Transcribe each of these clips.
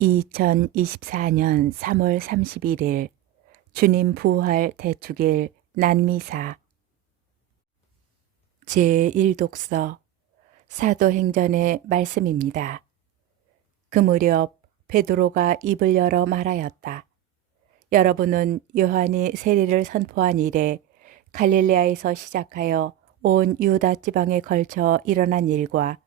2024년 3월 31일 주님 부활 대축일 난미사 제1독서 사도행전의 말씀입니다. 그 무렵 베드로가 입을 열어 말하였다. 여러분은 요한이 세례를 선포한 이래 갈릴레아에서 시작하여 온 유다 지방에 걸쳐 일어난 일과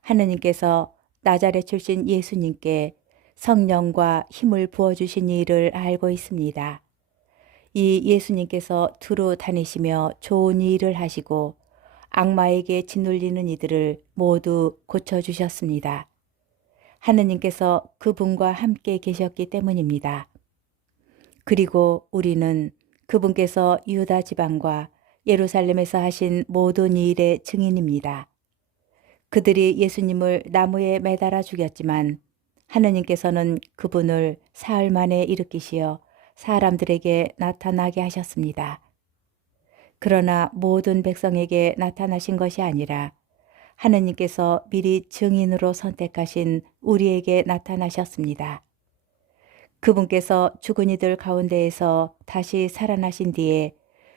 하느님께서 나자렛 출신 예수님께 성령과 힘을 부어주신 일을 알고 있습니다. 이 예수님께서 두루 다니시며 좋은 일을 하시고 악마에게 짓눌리는 이들을 모두 고쳐주셨습니다. 하느님께서 그분과 함께 계셨기 때문입니다. 그리고 우리는 그분께서 유다 지방과 예루살렘에서 하신 모든 일의 증인입니다. 그들이 예수님을 나무에 매달아 죽였지만 하느님께서는 그분을 사흘 만에 일으키시어 사람들에게 나타나게 하셨습니다. 그러나 모든 백성에게 나타나신 것이 아니라 하느님께서 미리 증인으로 선택하신 우리에게 나타나셨습니다. 그분께서 죽은 이들 가운데에서 다시 살아나신 뒤에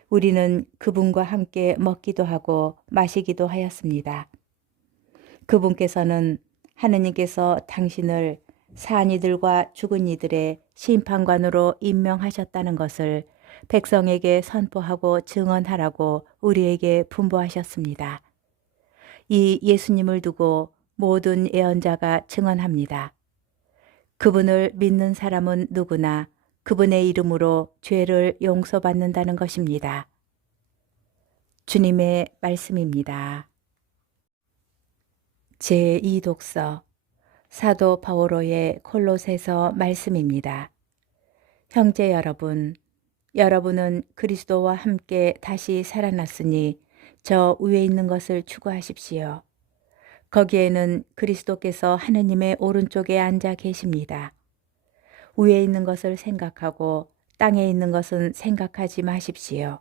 우리는 그분과 함께 먹기도 하고 마시기도 하였습니다. 그분께서는 하느님께서 당신을 산 이들과 죽은 이들의 심판관으로 임명하셨다는 것을 백성에게 선포하고 증언하라고 우리에게 분부하셨습니다. 이 예수님을 두고 모든 예언자가 증언합니다. 그분을 믿는 사람은 누구나 그분의 이름으로 죄를 용서받는다는 것입니다. 주님의 말씀입니다. 제2독서 사도 바오로의 콜로새서 말씀입니다. 형제 여러분, 여러분은 그리스도와 함께 다시 살아났으니 저 위에 있는 것을 추구하십시오. 거기에는 그리스도께서 하느님의 오른쪽에 앉아 계십니다. 위에 있는 것을 생각하고 땅에 있는 것은 생각하지 마십시오.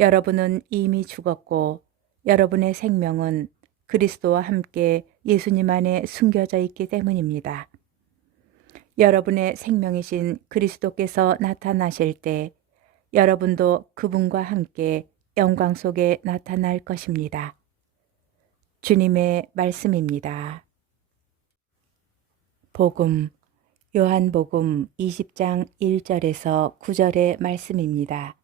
여러분은 이미 죽었고 여러분의 생명은 그리스도와 함께 예수님 안에 숨겨져 있기 때문입니다. 여러분의 생명이신 그리스도께서 나타나실 때 여러분도 그분과 함께 영광 속에 나타날 것입니다. 주님의 말씀입니다. 복음, 요한복음 20장 1절에서 9절의 말씀입니다.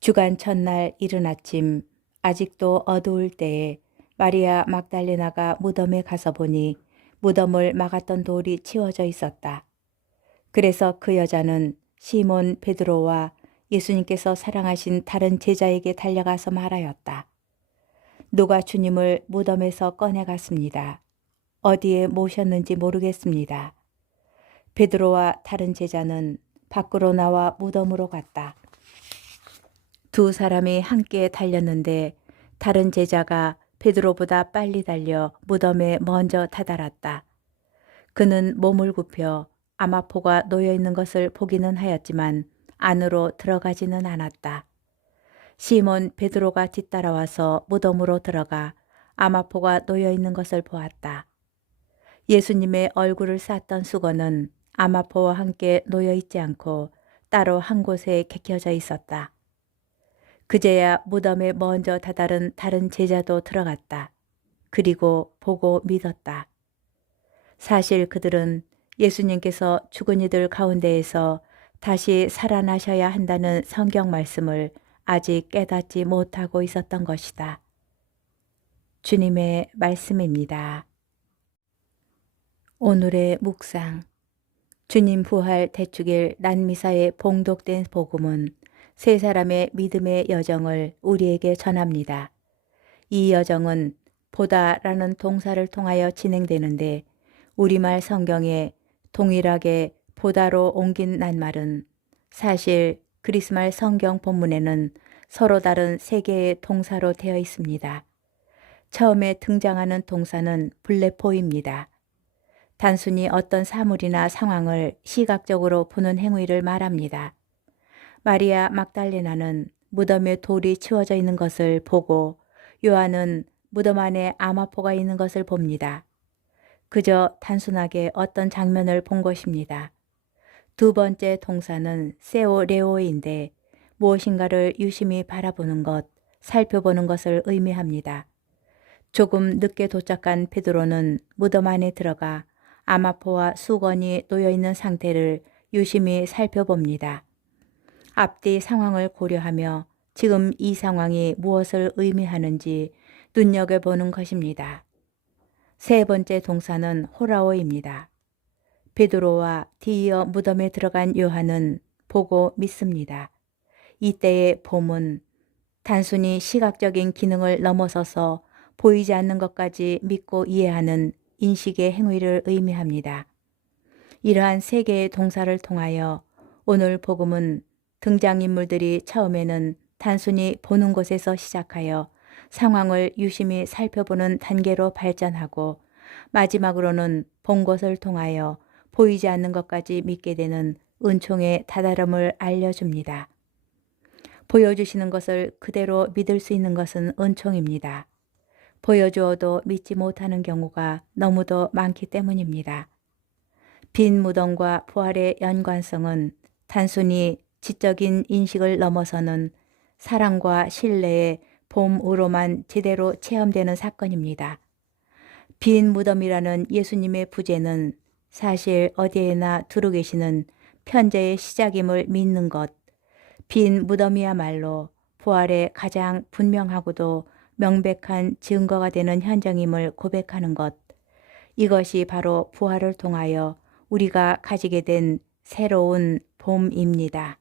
주간 첫날 이른 아침 아직도 어두울 때에 마리아 막달레나가 무덤에 가서 보니 무덤을 막았던 돌이 치워져 있었다. 그래서 그 여자는 시몬 베드로와 예수님께서 사랑하신 다른 제자에게 달려가서 말하였다. 누가 주님을 무덤에서 꺼내갔습니다. 어디에 모셨는지 모르겠습니다. 베드로와 다른 제자는 밖으로 나와 무덤으로 갔다. 두 사람이 함께 달렸는데 다른 제자가 베드로보다 빨리 달려 무덤에 먼저 다다랐다. 그는 몸을 굽혀 아마포가 놓여 있는 것을 보기는 하였지만 안으로 들어가지는 않았다. 시몬 베드로가 뒤따라와서 무덤으로 들어가 아마포가 놓여 있는 것을 보았다. 예수님의 얼굴을 쌌던 수건은 아마포와 함께 놓여 있지 않고 따로 한 곳에 개켜져 있었다. 그제야 무덤에 먼저 다다른 다른 제자도 들어갔다. 그리고 보고 믿었다. 사실 그들은 예수님께서 죽은 이들 가운데에서 다시 살아나셔야 한다는 성경 말씀을 아직 깨닫지 못하고 있었던 것이다. 주님의 말씀입니다. 오늘의 묵상. 주님 부활 대축일 난미사에 봉독된 복음은 세 사람의 믿음의 여정을 우리에게 전합니다. 이 여정은 보다라는 동사를 통하여 진행되는데 우리말 성경에 동일하게 보다로 옮긴 낱말은 사실 그리스말 성경 본문에는 서로 다른 세 개의 동사로 되어 있습니다. 처음에 등장하는 동사는 블레포입니다. 단순히 어떤 사물이나 상황을 시각적으로 보는 행위를 말합니다. 마리아 막달레나는 무덤에 돌이 치워져 있는 것을 보고 요한은 무덤 안에 아마포가 있는 것을 봅니다. 그저 단순하게 어떤 장면을 본 것입니다. 두 번째 동사는 세오레오인데 무엇인가를 유심히 바라보는 것, 살펴보는 것을 의미합니다. 조금 늦게 도착한 베드로는 무덤 안에 들어가 아마포와 수건이 놓여있는 상태를 유심히 살펴봅니다. 앞뒤 상황을 고려하며 지금 이 상황이 무엇을 의미하는지 눈여겨보는 것입니다. 세 번째 동사는 호라오입니다. 베드로와 뒤이어 무덤에 들어간 요한은 보고 믿습니다. 이때의 봄은 단순히 시각적인 기능을 넘어서서 보이지 않는 것까지 믿고 이해하는 인식의 행위를 의미합니다. 이러한 세 개의 동사를 통하여 오늘 복음은 등장인물들이 처음에는 단순히 보는 것에서 시작하여 상황을 유심히 살펴보는 단계로 발전하고 마지막으로는 본 것을 통하여 보이지 않는 것까지 믿게 되는 은총의 다다름을 알려줍니다. 보여주시는 것을 그대로 믿을 수 있는 것은 은총입니다. 보여주어도 믿지 못하는 경우가 너무도 많기 때문입니다. 빈 무덤과 부활의 연관성은 단순히 지적인 인식을 넘어서는 사랑과 신뢰의 봄으로만 제대로 체험되는 사건입니다. 빈 무덤이라는 예수님의 부제는 사실 어디에나 두루 계시는 편재의 시작임을 믿는 것, 빈 무덤이야말로 부활의 가장 분명하고도 명백한 증거가 되는 현장임을 고백하는 것, 이것이 바로 부활을 통하여 우리가 가지게 된 새로운 봄입니다.